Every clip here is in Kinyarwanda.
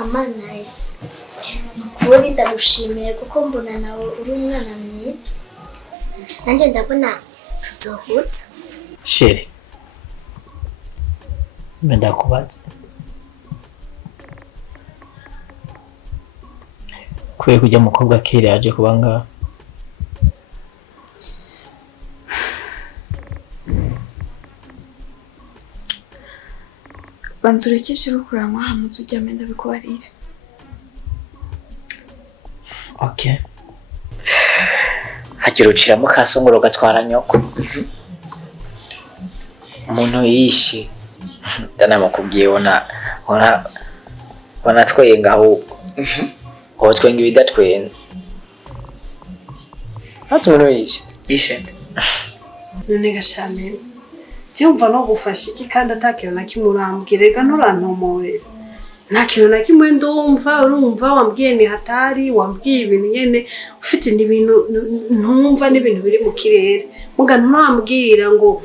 AMAHASA ubundi ndagushimiye kuko mbona nawe uri umwana mwiza nanjye ndabona tuzohutsa Sheri ndakubaza kubera kujya mukobwa KERRY yaje kuba ngaha banzureke ibyo kuramwa hamutse ujya menda bikubarira. Okay. Hagira uciramo kasongoro gatwara nyoko. Umuntu yishi ndana makubwiye ona twenga ahubwo. Ho twenga ibidatwenga. Hatu umuntu yishi. Yishe. None gashame. Cyumva no gufasha iki kandi atakira na kimurambwire rega nurantomowe. Nta kintu na kimwe ndumva urumva wambwiye ni hatari wambwiye ibintu nyene ufite n'ibintu ntumva n'ibintu biri mu kirere muga nturambwira ngo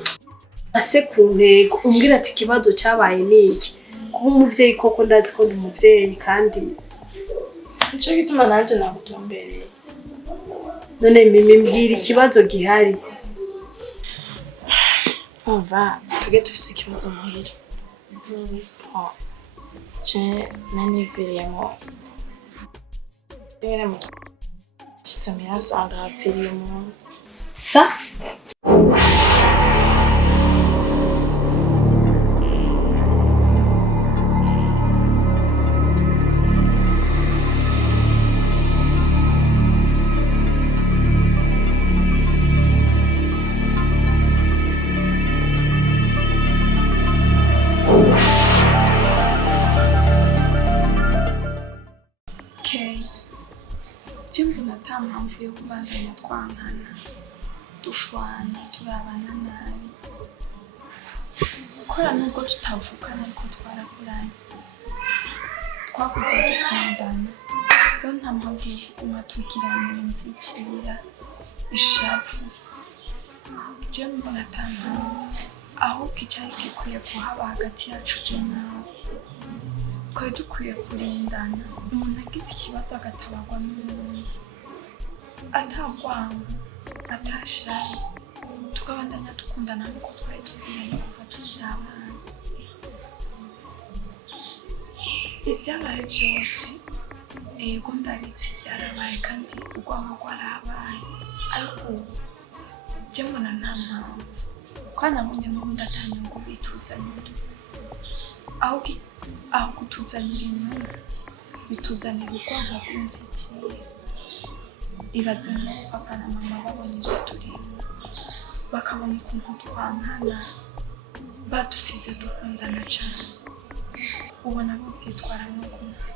ase ku ntego umbwira ati kibazo cyabaye niki kuba umuvyeyi koko ndazi ko ndi umuvyeyi kandi nicyo gituma nanje nagutombereye none mbwira ikibazo gihari umva tuge dufise ikibazo muhira nani filimo era mu kitsamira sanga filimo sa mpamvu yo kubandanya twankana dushwana turabana nabi kora nubwo tutavukana ariko twarakuranye twakuze dukundana rero nta mpamvu yo kuguma tugiranira inzikira ishavu je mbona ata mpamvu ahubwo icyari gikwiye kuhaba hagati yacu je nawe twari dukwiye kurindana umuntu agize ikibazo agatabagwa n'umuntu atagwanga atashari tukabandanya dukundana nuko twari dukundanye kuva tukiri abana ibyabaye byose ego ndabitse byarabaye kandi urwango rwarabaye ariko je mbona nta mpamvu kwana munye n'ubundi atanyungu bituzanira aho kutuzanira inyungu bituzanira urwango rw'inzikira ibaze ngo papa na mama babonye ibyo turimo bakabona ukuntu twankana badusize dukundana cyane ubona bobyitwaramo gute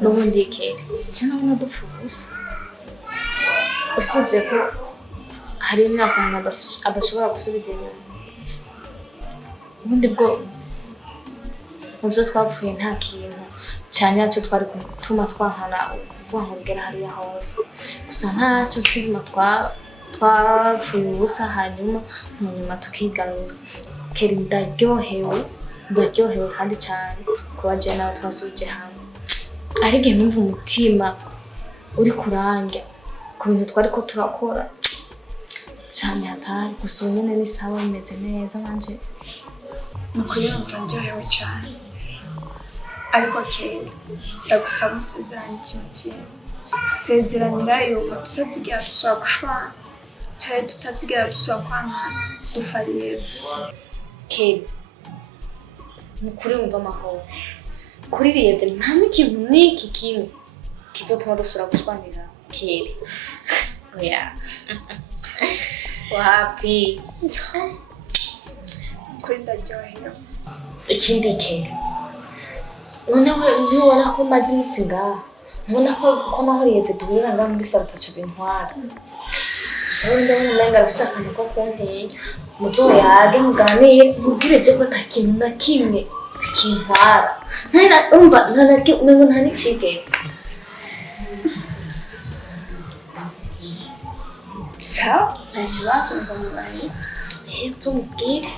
n'ubundi KERRY cyangwa dupfa ubusa usibye ko hari imyaka umuntu adashobora gusubiza inyuma ubundi bwo mu byo twapfuye nta kintu cyane cyo twari gutuma twankana wahongera hariya hose gusa ntacyo sizima twapfuye ubusa hanyuma mu nyuma tukigarura KERRY ndaryohewe kandi cyane kuba je nawe twasubije hamwe ari igihe numva umutima uri kurangya ku bintu twari ko turakora cyane hatari gusa nyine ni sawa bimeze neza nkanje nukuri numva ndyohewe cyane ariko KERRY ndagusaba unsezeranye ikintu kimwe sezeranira yuko tutazigera dusubira gushwana cyangwa tutazigera dusubira kwankana dupfa Rieve KERRY nukuri wumva amahoro kuri Rieve nta n'ikintu n'iki kimwe kizotuma dusubira gushwanira KERRY oya wapi kuri ndaryohewe ikindi KERRY noneho ntiwona ko maze iminsi ngaha mbona ko naho Rieve duhurira ngaha muri salo tacu bintwara gusa wenda ndabona bisa akantu ko kunteye muzoyage muganire mubwire ko ata kintu na kimwe kintwara umva nta n'ikigetse sawa nta kibazo nzamubaye tumubwire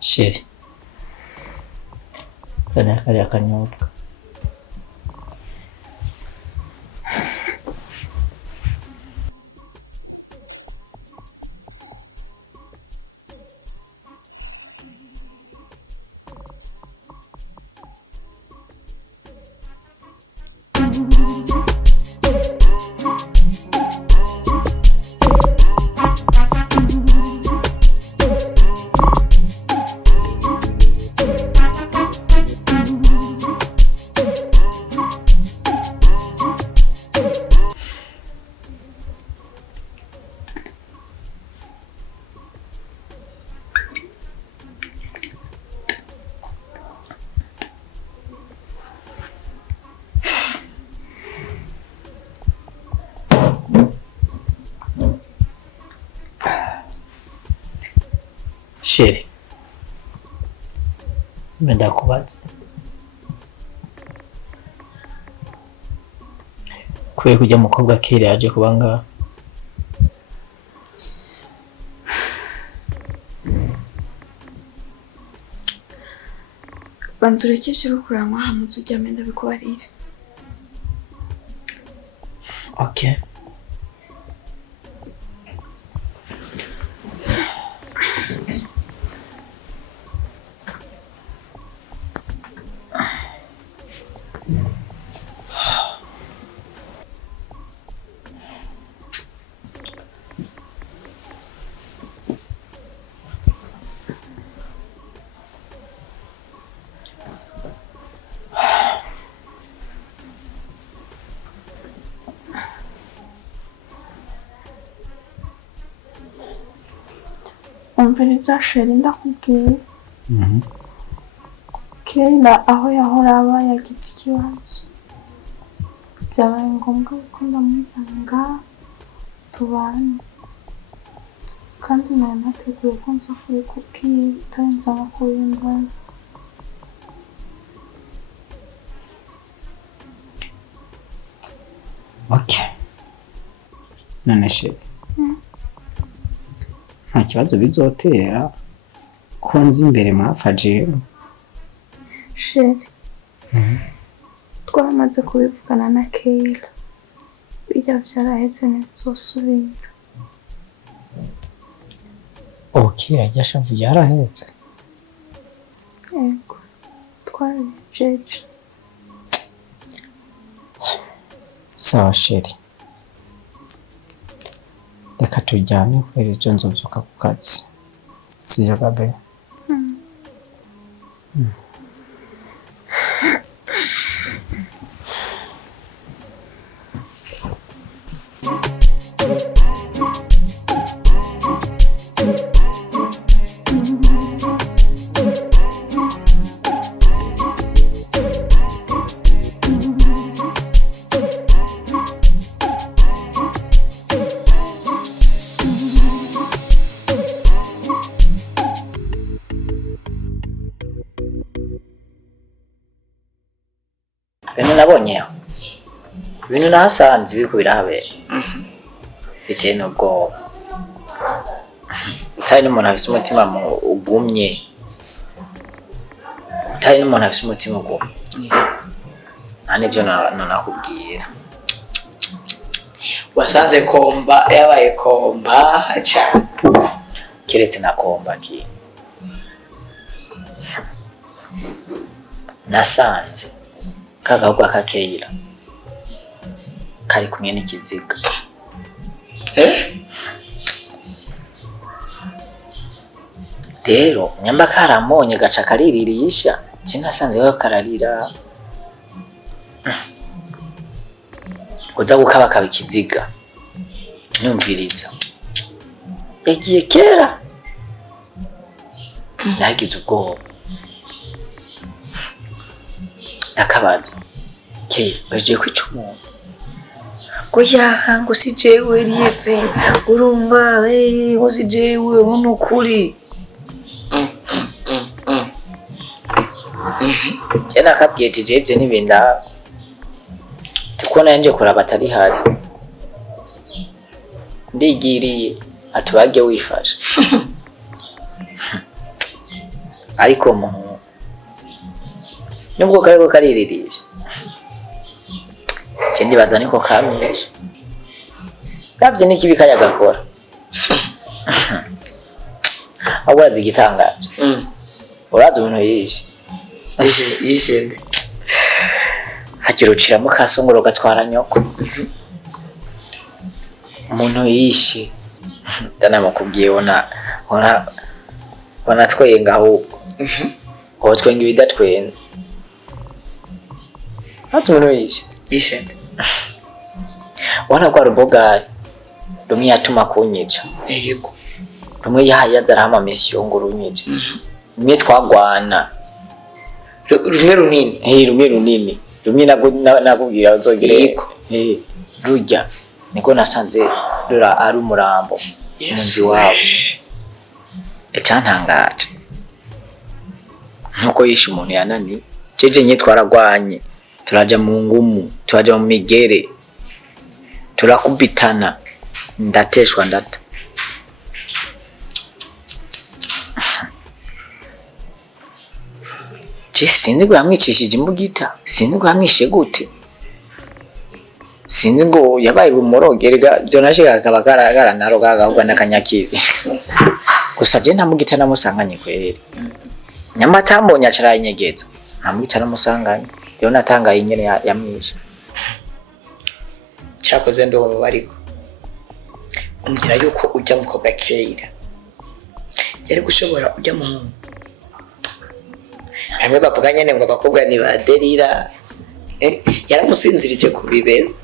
Sheri, zana kariya kanyobwa. Sheri, ndakubaza kubera kujya mukobwa KERRY yaje kuba ngaha. banza ureke ibyo kuranwa hamutse ujyame ndabikubarire. Okay. umviriza Sheri ndakubwiye. KERRY aho yahora aba yagize ikibazo, byabaye ngombwa ko ndamuzana ngaha tubane, kandi nari nateguye ko nza kubikubwira utarinze amakuru y'imbaza. Okay. None Sheri, nta kibazo bizotera ko nzi imbere mwafaje. Sheri, twamaze kubivugana na KERRY, bijya byarahetse ntibizosubira. Okay, ajya shavu yarahetse. Yego, twarabijeje. Sawa Sheri, reka tujyane kubera ejo nzobyuka ku kazi sibyo babe. Ibintu nabonye ibintu nahasanze biriko birahabera biteye n'ubwoba. Utari n'umuntu afise umutima ugumye, utari n'umuntu afise umutima ugumye, nta n'ivyo nakubwira. Wasanze komba yabaye komba cyane Kiretse na komba ki nasanze kagahugwa kakeyira kari kumwe n'ikiziga. Rero nyamba karamonye gaca kariririsha nasanze yo kararira uza gukaba ikiziga nyumviriza yagiye kera nagize ubwoba ndakabaza kera baje kwica umuntu ngo yaha ngo si jewe Rieve urumva ngo si jewe unukuri Jena kabwiye ati je n'ibinda tukona nje kuraba atari hari ndigiriye atubage wifashe ariko mu nubwo kariko kariririsha je ndibaza niko kamisha navye n'ikibi kayagakora aburazi igitangaje urazi umuntu yishende hakirucira mu kasongoro gatwara nyoko umuntu yishe ndanamukubwiye ona twenga ahubwo ko twenga ibidatwenga hatu umuntu yishende wana kwa ruboga rumwe yatuma kunyica yego rumwe yazarama mission ngo runyica rumwe twagwana rumwe runini rumwe runini rumwe nakubwira uzogere rujya niko nasanze rura ari umurambo munzi wabo ecantangaje nuko yishe umuntu yanani jeje nye twaragwanye turaja mu ngumu turaja mu migere turakubitana ndateshwa ndata sinzi ngo yamwicishije imbugita sinzi ngo yamwishe gute sinzi ngo yabaye bumorogerega byo naje akaba garagara naro gagahubwa nakanyakiri gusa je ntamugita namusanganye kweri nyamata mbonye acaraye nyegeza ntamugita namusanganye yo natangaye nyene yamwishe cyakoze ndo bariko umbwira yuko ujya mu koga kera yari gushobora ujya mu hamwe bavuga nyene ngo abakobwa ni baderira yaramusinzirije ku bibero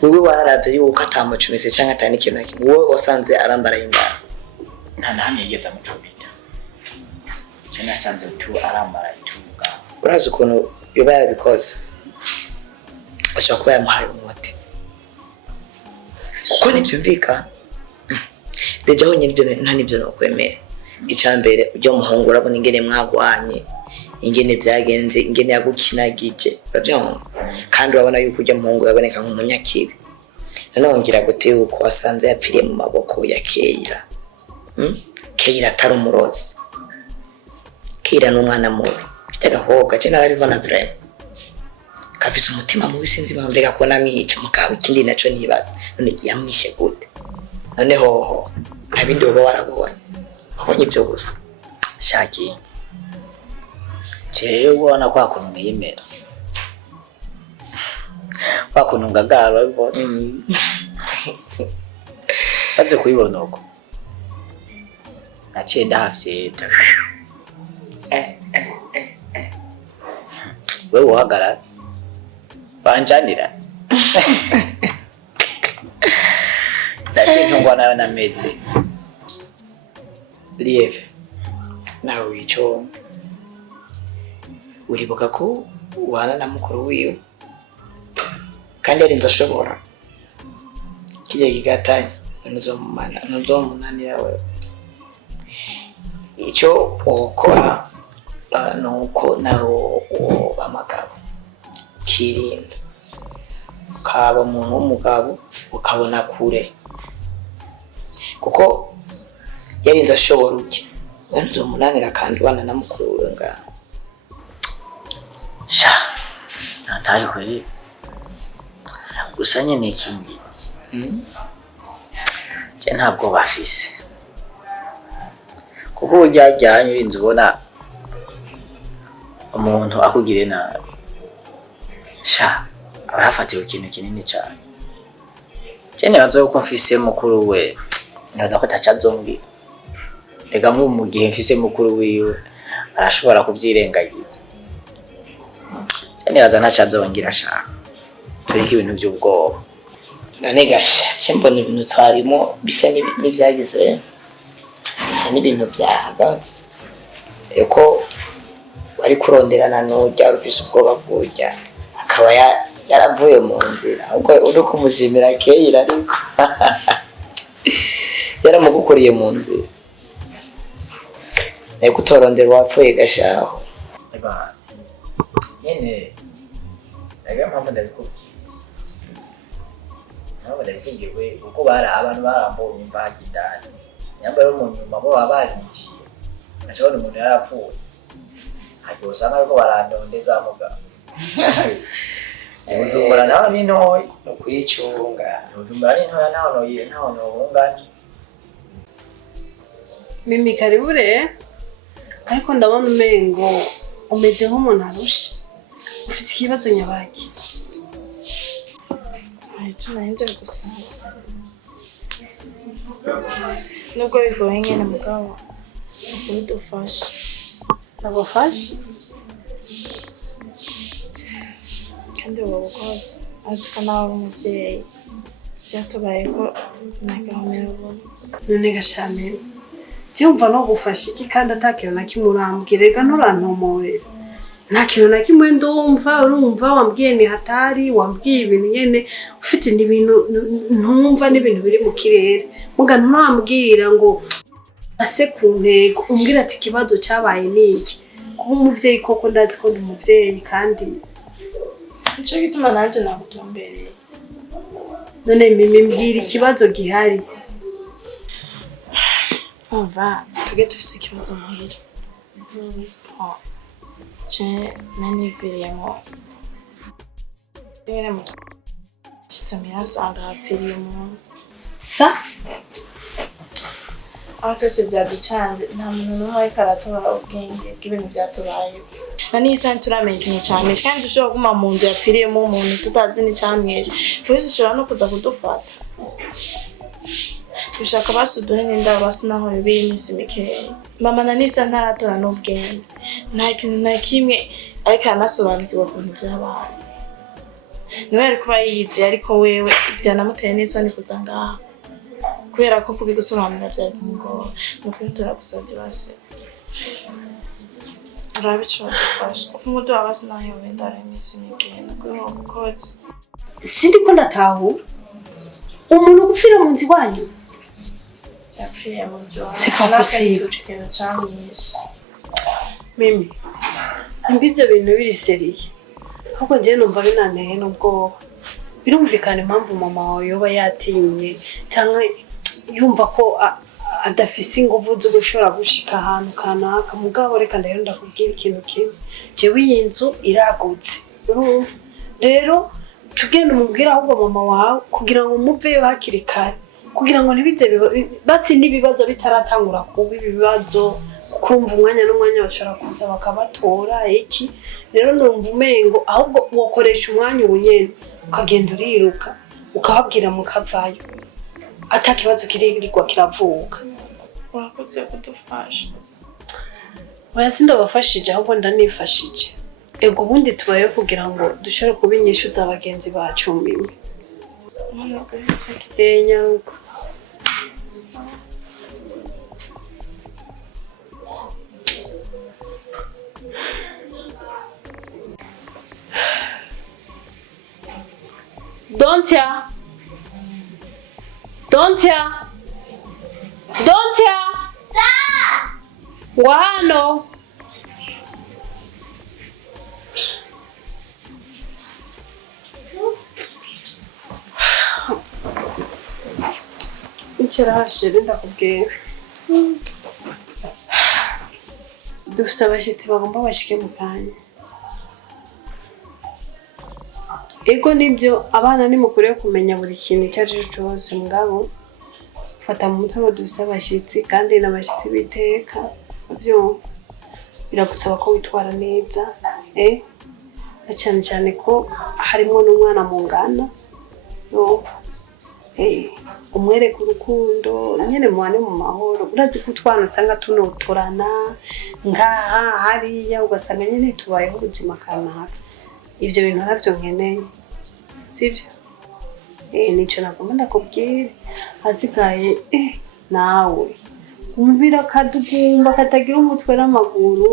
wewe wararavye yuko atamucumise canke atani ikintu nakimwe wowe wasanze arambara indaro nta namwe yigeza mucubita je nasanze tu arambara ituga urazi ukuntu yoba yarabikoze ashobora kuba yamuhaye umuti kuko nivyumvikana rejaho nyine nta nivyo nokwemera icambere ujya muhungu urabona ingene mwagwanye ingene byagenze ingene yagukinagije bavyumva kandi urabona yuko ujya muhungu yaboneka nk'umunyakibi none ngira gute yuko wasanze yapfiriye mu maboko ya Keira Keira atari umurozi Keira n'umwana mubi bitega hoga cyane arabibona vrema kafise umutima mubi sinzi bambega ko namwica mugabo ikindi naco nibaza none yamwishe gute none hoho nabindi uba warabonye abonye ibyo gusa shaki jewe ubona kwa kuntu mwiyemera kwa kuntu ngagara bibona baze kubibona uko naciye ndahafyeta wewe uhagarara banjanira naciye ntungwa nayo nameze Rieve nawe wico uribuka ko ubana na mukuru wiwe kandi yarinze ashobora kijya kigatanya ntuzomunanira wewe icyo ukora nuko nawe woba amagabo kirinda ukaba umuntu w'umugabo ukabona kure kuko yarinze ashobora uke we ntuzomunanira kandi ubana na mukuru wiwe ngaho sha nataje kuri gusa nyene kingi je ntabwo bafise kuko ujyajyanye urinze ubona umuntu akugire nabi sha aba yafatiwe ikintu kinini cyane je nibaza yuko mfise mukuru we nibaza ko atacazombwira rega mu gihe mfise mukuru wiwe arashobora kubyirengagiza je nibaza ntacazongira sha turiko ibintu by'ubwoba none gasha mbona ibintu twarimo bisa n'ibyagize bisa n'ibintu byahagaze eko wari kuronderana n'ujya ufise ubwoba bw'ujya akaba yaravuye mu nzira ahubwo uri kumuzimira kera ariko yaramugukuriye mu nzira ariko utorondera wapfuye gashaho nyene ndaga mpamvu ndabikubwiye kuko bari abantu barambonye imbaga indani nyambara mu nyuma bo babanyiciye nacabona umuntu yarapfuye hagiye usanga ariko barandondeza mugabo Bujumbura naho ni ntoyi no kwicunga Bujumbura ni ntoya naho nohunganje Mimi karibu re ariko ndabona umengo umeze nk'umuntu arusha ufite ikibazo nyabaki tunaenza kusanga nubwo bigoye nyine mugabo udufasha nagufasha kandi uwo bukozi aziko nawe umubyeyi byatubayeho nagahomera vuba none gashame byumva no gufasha iki kandi atakira na kimwe urambwira rega nturantomorera nta kintu na kimwe ndumva urumva wambwiye ni hatari wambwiye ibintu nyene ufite n'ibintu ntumva n'ibintu biri mu kirere muga nturambwira ngo ase ku ntego umbwira ati ikibazo cyabaye niki kuba umuvyeyi koko ndazi ko ndi umuvyeyi kandi nico gituma nanje nagutombereye none mimi mbwira ikibazo gihari umva tuge dufise ikibazo muhira naniviriyemo nyine mushitse mirasanga hapfiriye umuntu sa aho twese byaducanze nta muntu n'umwe ariko aratora ubwenge bw'ibintu byatubayeho na n'isa nturamenya ikintu camwishe kandi dushobora kuguma mu nzu yapfiriyemo umuntu tutazi n'icamwishe polisi ishobora no kuza kudufata dushaka basuduhe n'indabo basi naho bibiri iminsi mikeya mama na n'isa ntaratora n'ubwenge nta kintu na kimwe ariko aranasobanukirwa ku bintu byabaye niwe yari kuba yiyizi ariko wewe byanamuteye n'isoni kuza ngaha kubera ko kubigusobanurira byari kumugora nukuri turagusabye basi urabico dufasha ufunga uduha basi naho yobe ndara iminsi mikeya nakuri uwo mukozi sindi ko ndatahu umuntu gupfira mu nzu iwanyu yapfiriye mu nzu C'est pas possible. ikintu camwishe mimi imbivyo bintu biri seriye ahubwo njyewe numva binanteye n'ubwoba birumvikana impamvu mama wawe yoba yatinye cyangwa yumva ko adafise inguvu zo gushobora gushika ahantu kanaka mugabo reka ndayo ndakubwira ikintu kimwe jewe iyi nzu iragutse urumva rero tugenda umubwira ahubwo mama wawe kugira ngo umuveyo hakiri kare kugira ngo ntibize basi n'ibibazo bitaratangura kuba ibibazo kumva umwanya n'umwanya bashobora kuza bakabatora iki rero numva umengo ahubwo wokoresha umwanya ubunyene ukagenda uriruka ukababwira mukavayo atakibazo kirirwa kiravuka. urakoze kudufasha. Oya sindabafashije ahubwo ndanifashije. Ego ubundi tubayeho kugira ngo dushobore kuba inyishu z'abagenzi bacu mimwe. Nyaruka. Don't ya. Sa. Wano. Nchirashe ndakubwira. Dufite abashitsi bagomba bashike mu kanya. Ego nibyo abana ni mukuru yo kumenya buri kintu cyaje cyose mugabo fata mu mutwe ngo dufite abashitsi kandi n'abashitsi biteka byo biragusaba ko witwara neza cyane cyane ko harimo n'umwana mu ngana no umwereka urukundo nyene mwane mu mahoro urazi ko utwana usanga tunotorana ngaha hariya ugasanga nyene tubayeho ubuzima kanaka ivyo bintu navyo nkeneye sibyo nico nagomba ndakubwira hasigaye nawe umvira kadugumba katagira umutwe n'amaguru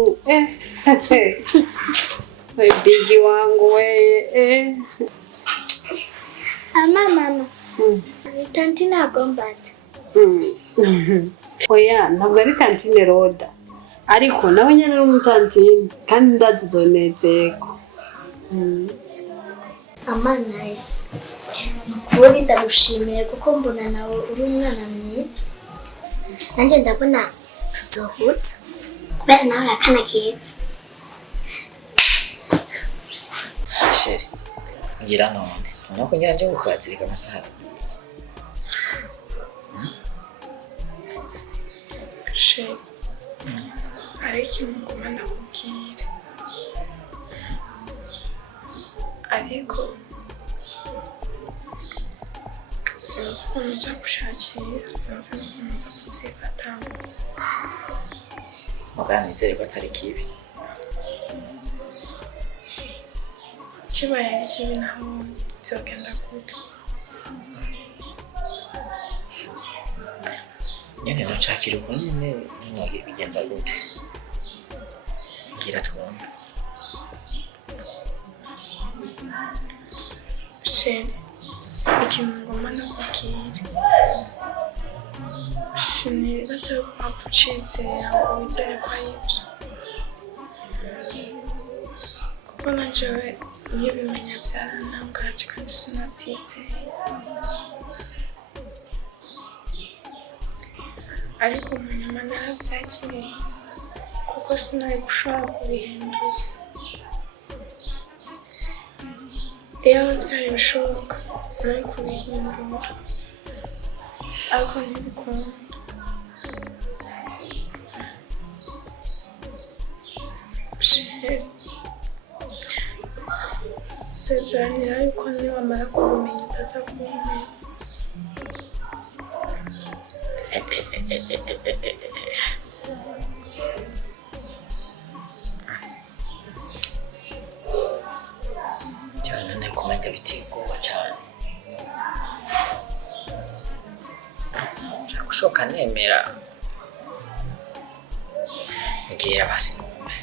bigi wangu we mama kantine agombata oya ntabwo ari kantine roda ariko nawe nyene ari umukantine kandi ndazizonezeko nice ukuri ndagushimiye kuko mbona nawe uri umwana mwiza nanjye ndabona tuzohutsa kubera nawe urakana keza sheri ngira none nuko ngira nje kukwazirika amasaha sheri ariko ngoma ndakubwira ariko sinzi ukuntu nza gushakira sinzi n'ukuntu nza kubyifatamo muganga nizere ko atari kibi kibaye ari kibi naho bizogenda gute nyene ndacakira uko nyene none bigenza gute ngira twumva sheri ikintu ngoma nakubwira sinibaza wapfa ucizera ngo wizere ko ari ibyo kuko najewe iyo bimenya byarantangaje kandi sinabyizeye ariko mu nyuma narabyakiriye kuko sinari gushobora kubihindura iyo byari bishoboka nari kubihindura ariko ntibikunda sezeranira yuko niwamara kubimenya utaza kubimenya cyane ne kumenya biteye ubwoba cyane gushoka nemera ngira basi numve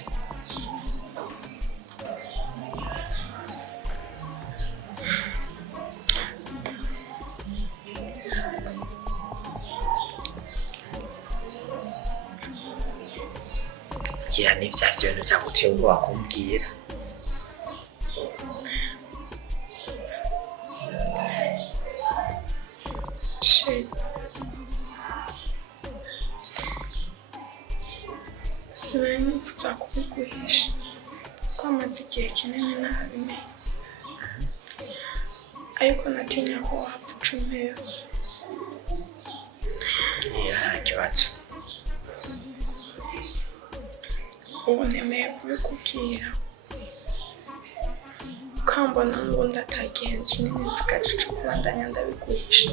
ngira n'ivyavyo bintu vyaguteye ubwoba kumbwira sinari nifuza kubiguhisha kuko amaze igihe kinini ntabimenye ariko natinya ko wapfa ucumera nta kibazo ubu nemeye kubikubwira ko ukambona n'ubundi atagihe kinini nsigaje co kubandanya ndabigurisha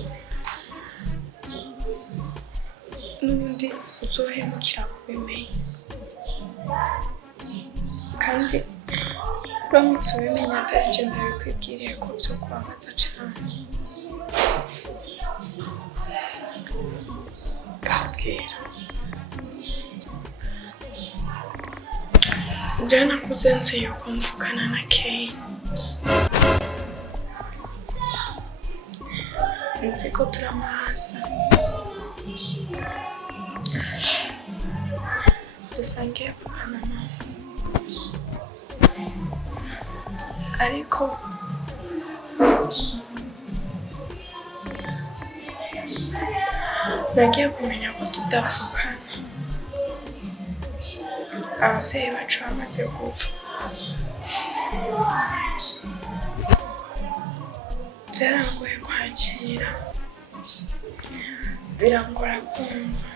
n'ubundi uzohemukira kubimenya kandi uramutse ubimenya atari je ndabikwibwiriye ko vyokubabaza cane. Gabwira je nakuze nzi yuko mvugana na Kay, nzi ko turi AMAHASA dusangiye papa na mama, ariko nagiye kumenya ko tudavukana abavyeyi bacu bamaze gupfa. Vyarangoye kwakira, birangora kumva.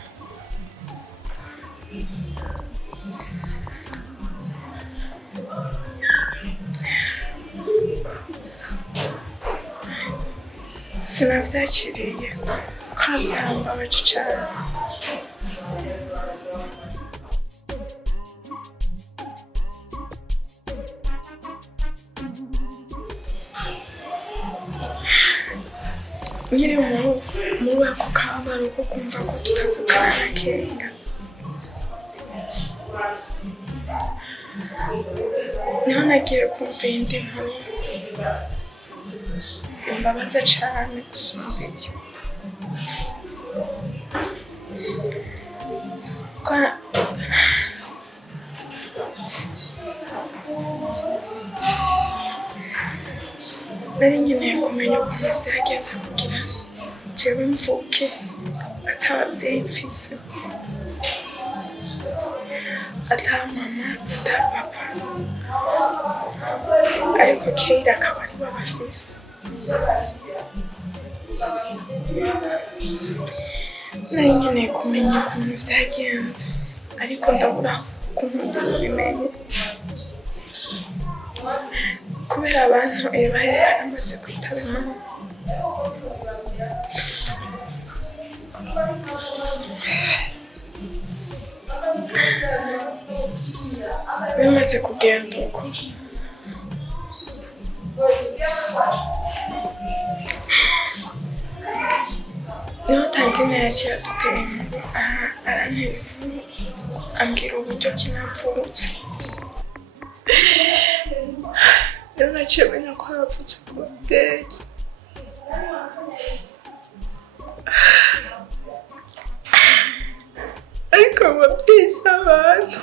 Sinavyakiriye ko vyarambabaje cane. Nkiri muri ako kababaro ko kumva ko tutavugana na Kenya, niho nagiye kumva iyindi nkuru imbabaza cane gusumba iyo. Nari nkeneye kumenya ukuntu vyagenze kugira jewe mvuke ata bavyeyi mfise, ata mama ata papa, ariko kera akaba ari bo bafise. Nari nkeneye kumenya ukuntu vyagenze, ariko ndabura ukuntu ndabimenye kubera abantu bari baramaze kwitaba Imana. Bimaze kugenda uko, niho Tantine yaciye adutera inkuru, arantera inkuru ambwira uburyo ki napfutse. Rero naciye menya ko yapfutse ku babyeyi. Ariko ababyeyi si abantu.